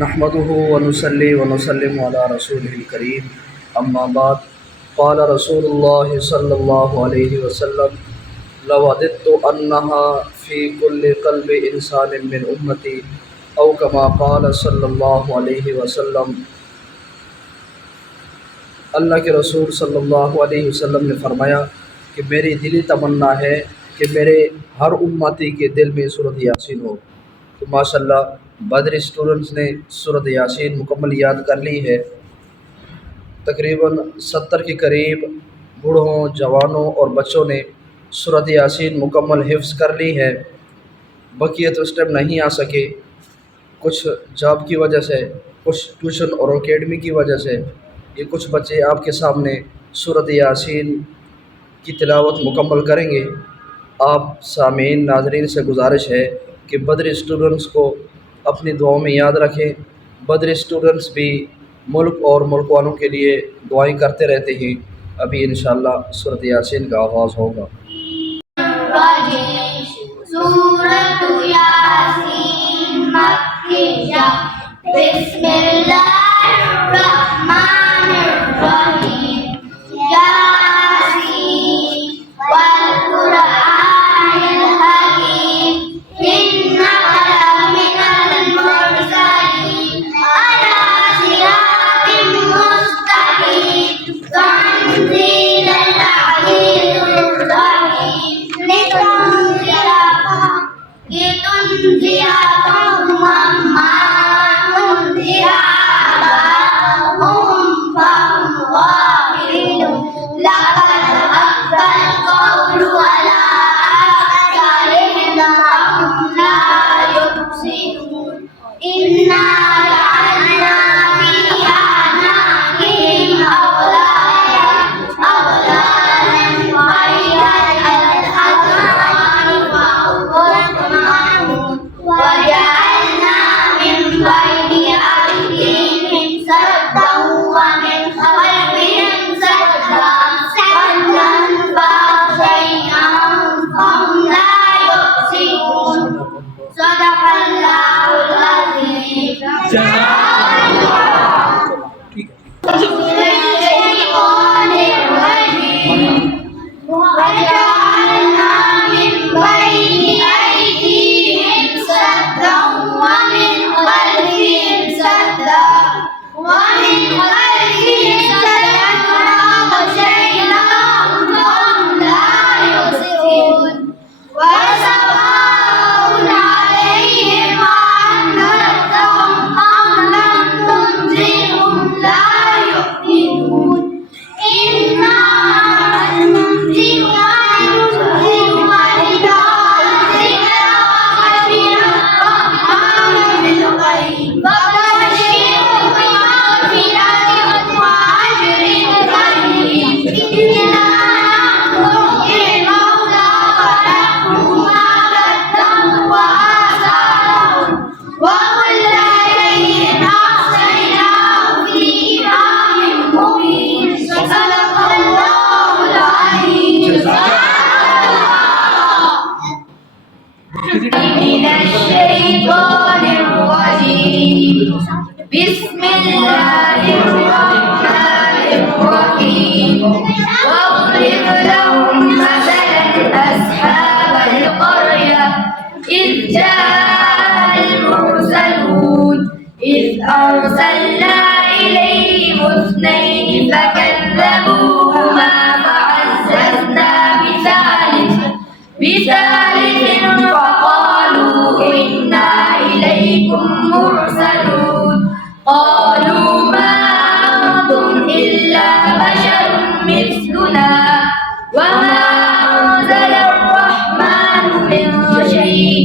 नहमदुहु व नुसल्ली व नुसल्लिमु अला रसूलिहिल करीम अम्मा बाद क़ाल रसूलुल्लाह सल्लल्लाहु अलैहि वसल्लम लव वदित्तु अन्नहा फ़ी कुल्लि क़ल्बि इंसानिन मिन उम्मती औ कमा क़ाल सल्लल्लाहु अलैहि वसल्लम। अल्लाह के रसूल सल्लल्लाहु अलैहि वसल्लम ने फरमाया कि मेरी दिली तमन्ना है कि मेरे हर उम्मती के दिल में सूरत यासीन हो। तो माशाल्लाह बदर स्टूडेंट्स ने सूरत यासीन मुकम्मल याद कर ली है। तकरीबन 70 के करीब बूढ़ों, जवानों और बच्चों ने सूरत यासीन मुकम्मल हिफ्ज़ कर ली है। बकिया तो उस टाइम नहीं आ सके, कुछ जॉब की वजह से, कुछ ट्यूशन और एकेडमी की वजह से। ये कुछ बच्चे आपके सामने सूरत यासीन की तिलावत मुकम्मल करेंगे। आप सामीन नाज़रीन से गुजारिश है कि बदर स्टूडेंट्स को अपनी दुआओं में याद रखें। बदर स्टूडेंट्स भी मुल्क और मुल्क वालों के लिए दुआएं करते रहते हैं। अभी इंशाअल्लाह सूरत यासीन का आगाज़ होगा। सूरत यासीन मक्किया बिस्मिल्लाहिर्रहमानिर्रहीम यासीन वल कुरआनिल हकीम इन्नका लमिनल मुरसलीन अला सिरातिम मुस्तकीम तंजीलल अज़ीज़िर रहीम लितुनज़िरा कौमन मा उनज़िरा आबाउहुम फहुम गाफिलून लक़द हक़्क़ल क़ौलु अला अक्सरिहिम फहुम ला युबसिरून इन्ना जअलना फ़ी अनाक़िहिम अग़लालन फ़हिय अल-अज़क़ान फहुम वजअलना मिन बैनि अयदीहिम सद्दन व मिन खल्फिहिम सद्दन फअग़शयनाहुम फहुम ला युबसिरून। सदक़ल्लाहुल अज़ीम। वजअलना मिन बैनि अयदीहिम सद्दन व मिन खल्फिहिम सद्दन फअग़शयनाहुम फहुम ला युबसिरून। वसवाउन अलैहिम अअनज़रतहुम अम लम तुनज़िरहुम ला युमिनून इन्ना नunziru मन युज़हिरु अलैका ज़िक्रा वखशियर्रहमान बिल-ग़ैब फबश्शिरहु बिमग़फ़िरतिन व अज्रिन करीम। इन्ना नहनु लल-मौता फ़नक्तुबु मा क़द्दमू व आसारहुम व कुल्ला शैइन अहसयनाहु फ़ी इमामिन मुबीन। सदक़ल्लाहुल अज़ीम। मिनश शैतानिर रजीम। बिस्मिल्लाहिर रहमानिर रहीम। वज़रिब लहुम मसलन अस्हाबल क़र्या इज़ जाअल मुरसलून इज़ अरसलना इलैहिम इस्नैनि फकज़्ज़बूहुमा फअज़्ज़ज़ना बिसालिसिन फक़ालू इन्ना इलैकुम मुरसलून क़ालू मा अंतुम इल्ला बशरुम मिस्लुना व मा अंज़लर रहमानु मिन शैइन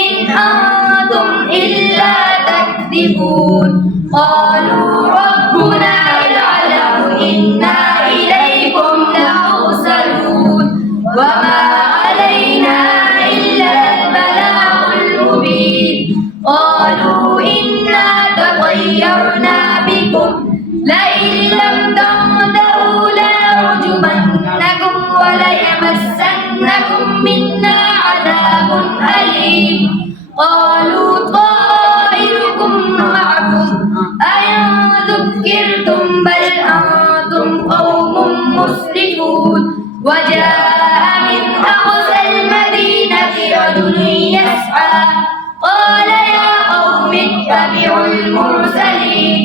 इन अंतुम इल्ला तकज़िबून क़ालू रब्बुना यअलमु इन्ना इलैकुम लमुरसलून व मा अलैना इल्ला अल-बलागुल मुबीन क़ालू इन्ना ततय्यरना बिकुम लئن लम तंतहू लनरजुमन्नकुम व लयमस्सन्नकुम मिन्ना अज़ाबुन अलीम। क़ालू ताइरुकुम معكم أئن ذكرتم بل أنتم قوم مسرفون وجاء من أقصى المدينة رجل يسعى قال يا قوم اتبعوا المرسلين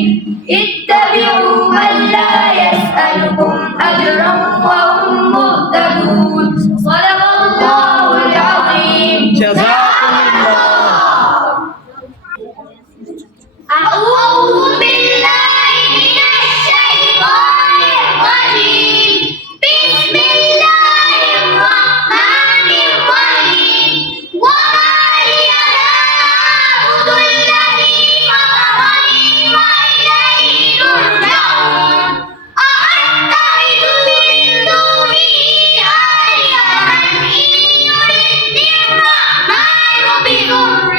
اتبعوا من لا يسألكم أجرا وهم مهتدون صدق الله العظيم. أعوذ بالله من الشيطان الرجيم بسم الله الرحمن الرحيم وما لي لا أعبد الذي فطرني وإليه ترجعون أأتخذ من دونه آلهة إن يردني الرحمن بضر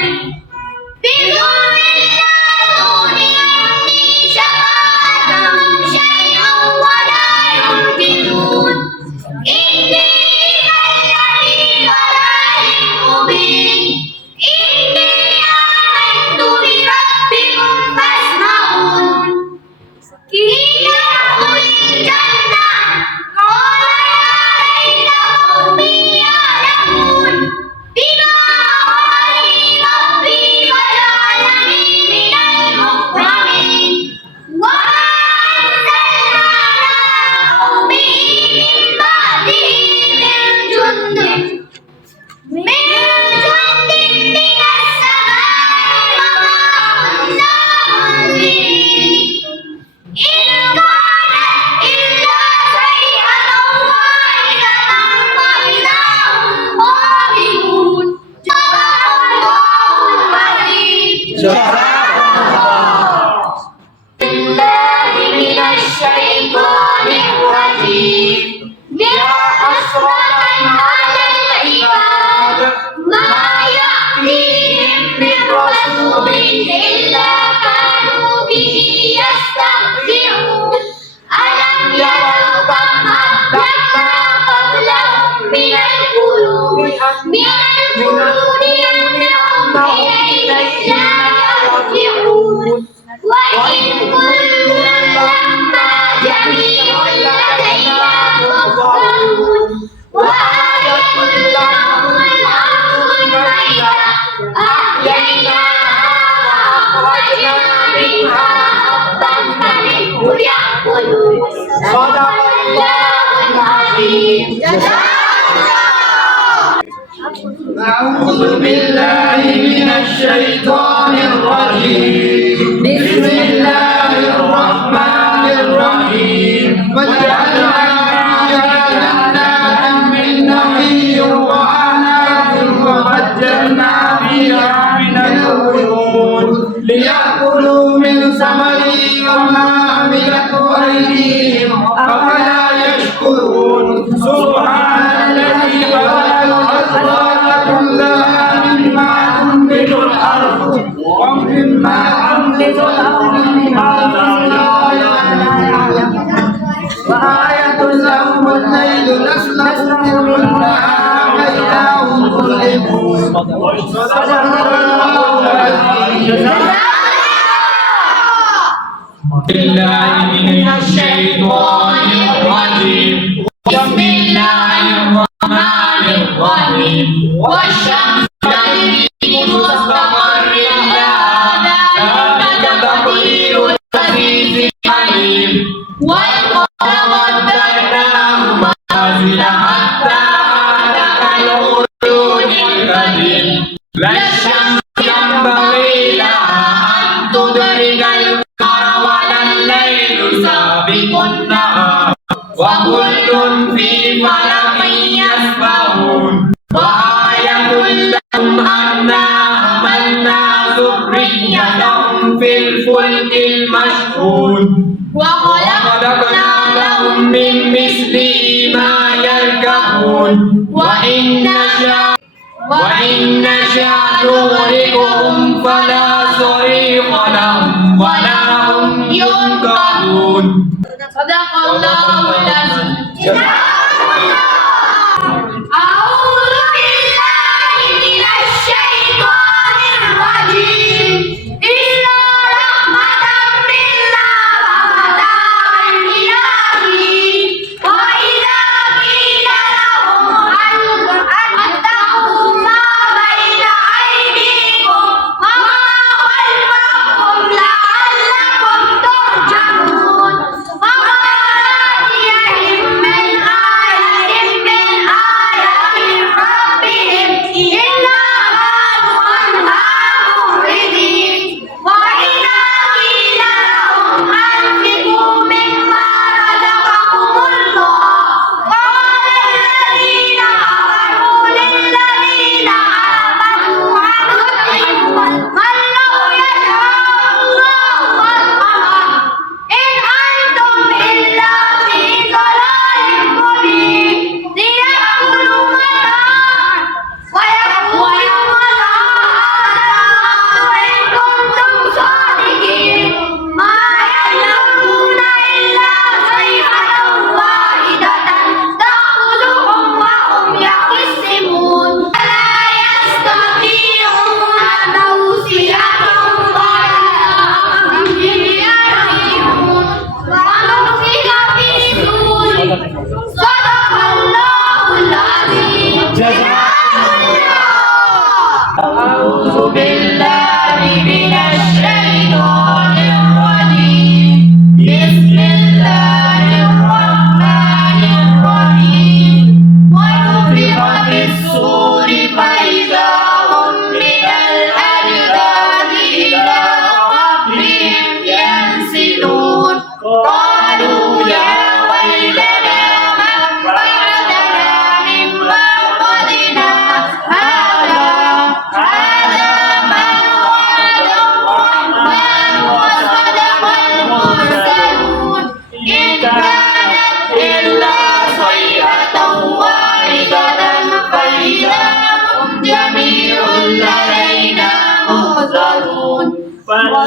أعوذ بالله من الشيطان الرجيم بسم الله الرحمن الرحيم وجعلنا جنات من نخيل وأعناب وفجرنا فيها من العيون ليأكلوا من ثمره وما عملته أيديهم أفلا يشكرون سبحان الذي خلق الأزواج كلها مما تنبت الأرض ومما تنبت الأرض وآية لهم الليل نسلخ منه النهار فإذا هم مظلمون صدق الله العظيم. بالله من الشيطان الرجيم بسم الله الرحمن الرحيم والشمس تجري لمستقر لها ذلك تقدير العزيز العليم والقمر قدرناه منازل حتى عاد كالعرجون القديم لا الشمس ينبغي لها أن تدرك القمر ولا الليل سابق النهار وكل في فلك يسبحون وآية لهم أنا حملنا ذريتهم في الفلك المشحون وخلقنا لهم من مثله ما يركبون وإن نشأ نغرقهم فلا صريخ لهم ولا هم ينقذون صدق الله العظيم. أعوذ بالله من الشيطان الرجيم إلا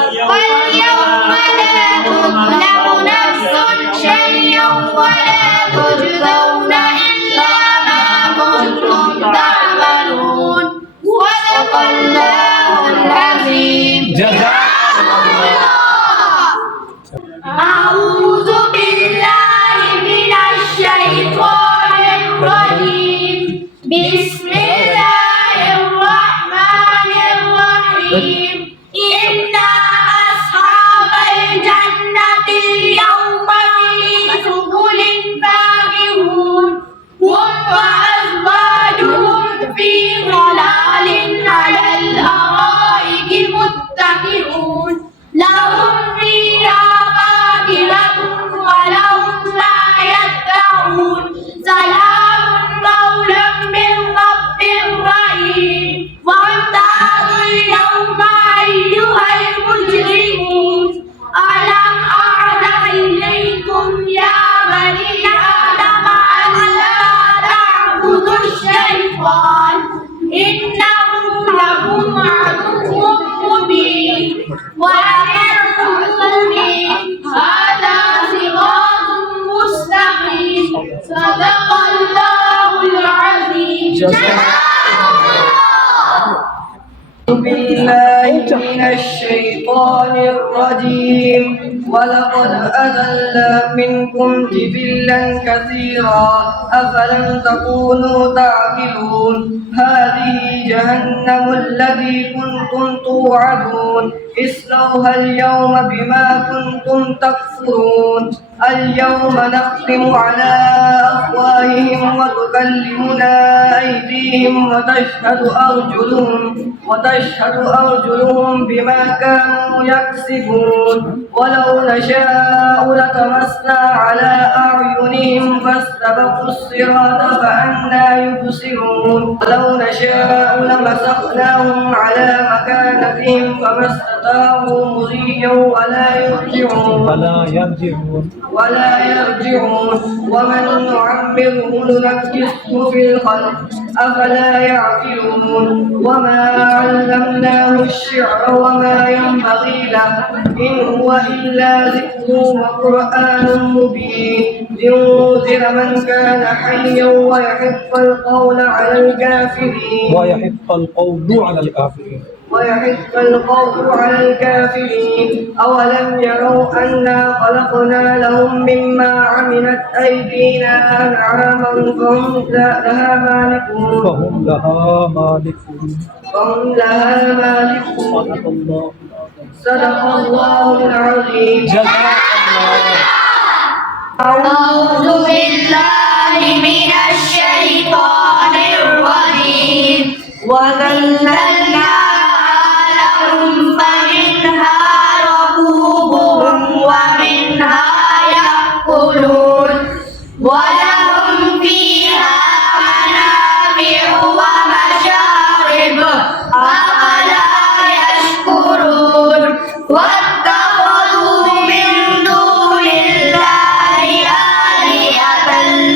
واليوم لا تظلم نفس شيئا ولا تجزون إلا ما كنتم تعملون صدق الله العظيم. أعوذ بالله من الشيطان الرجيم. بسم الله الرحمن الرحيم. إن أصحاب الجنة اليوم في شغل فاكهون هم وأزواجهم في ظلال على الأرائك متكئون لهم فيها فاكهة ولهم ما يدعون سلام قولا من رب رحيم. وامتازوا اليوم أيها المجرمون ألم أعد إليكم يا بني آدم ألا تعبدوا الشيطان إنه لكم عدو مبين وأن اعبدوني هذا صراط مستقيم. صدق الله العظيم. أعوذ بالله من الشيطان الرجيم. ولقد أضل منكم جبلا كثيرا أفلم تكونوا تعقلون. هذه جهنم التي كنتم توعدون اصلوها اليوم بما كنتم تكفرون. اليوم نختم على أفواههم وتكلمنا أيديهم وتشهد أرجلهم بما كانوا يكسبون. ولو نشاء لطمسنا على أعينهم فاستبقوا الصراط فأنى يبصرون. ولو نشاء لمسخناهم على مكانتهم فما استطاعوا مضيا ولا يرجعون. ومن نعمره ننكسه في الخلق أفلا يعقلون. وما علمناه الشعر وما ينبغي له إن هو إلا ذكر وقرآن مبين لينذر من كان حيا ويحق القول على الكافرين. أولم يروا أنا خلقنا لهم مما عملت أيدينا أنعاما فهم لها مالكون. صدق الله العظيم. أعوذ بالله من الشيطان الرجيم. وذللنا لهم فمنها ركوبهم ومنها يأكلون ولهم فيها منافع ومشارب أفلا يشكرون. واتخذوا من دون الله آلهة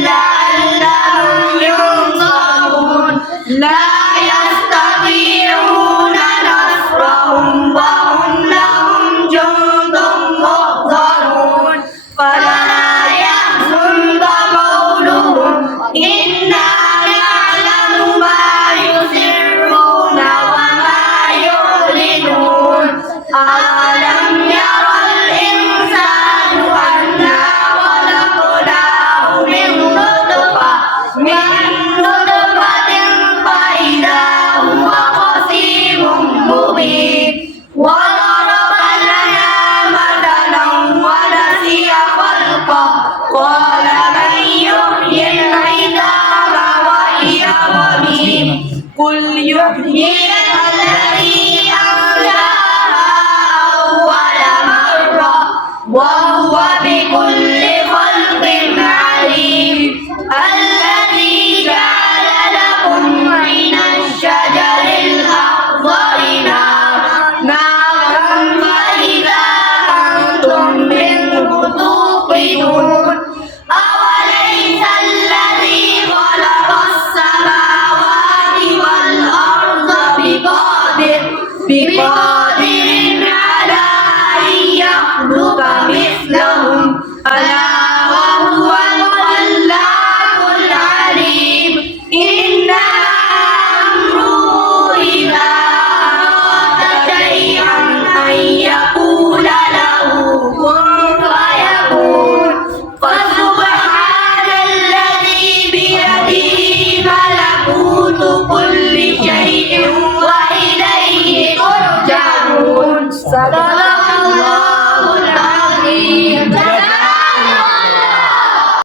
لعلهم ينصرون. لا يستطيعون نصرهم وهم لهم جند محضرون. فلا يحزنك قولهم إنا نعلم ما يسرون وما يعلنون. ألم ير الإنسان أنا خلقناه من نطفة فإذا هو خصيم مبين. وضرب لنا مثلا ونسي خلقه قال من يحيي العظام وهي رميم. قل يحييها الذي أنشأها أول مرة وهو بكل خلق عليم. الذي جعل لكم من الشجر الأخضر نارا فإذا أنتم منه توقدون. أوليس الذي خلق السماوات والأرض بقادر على كل شيء وإليه ترجعون صدق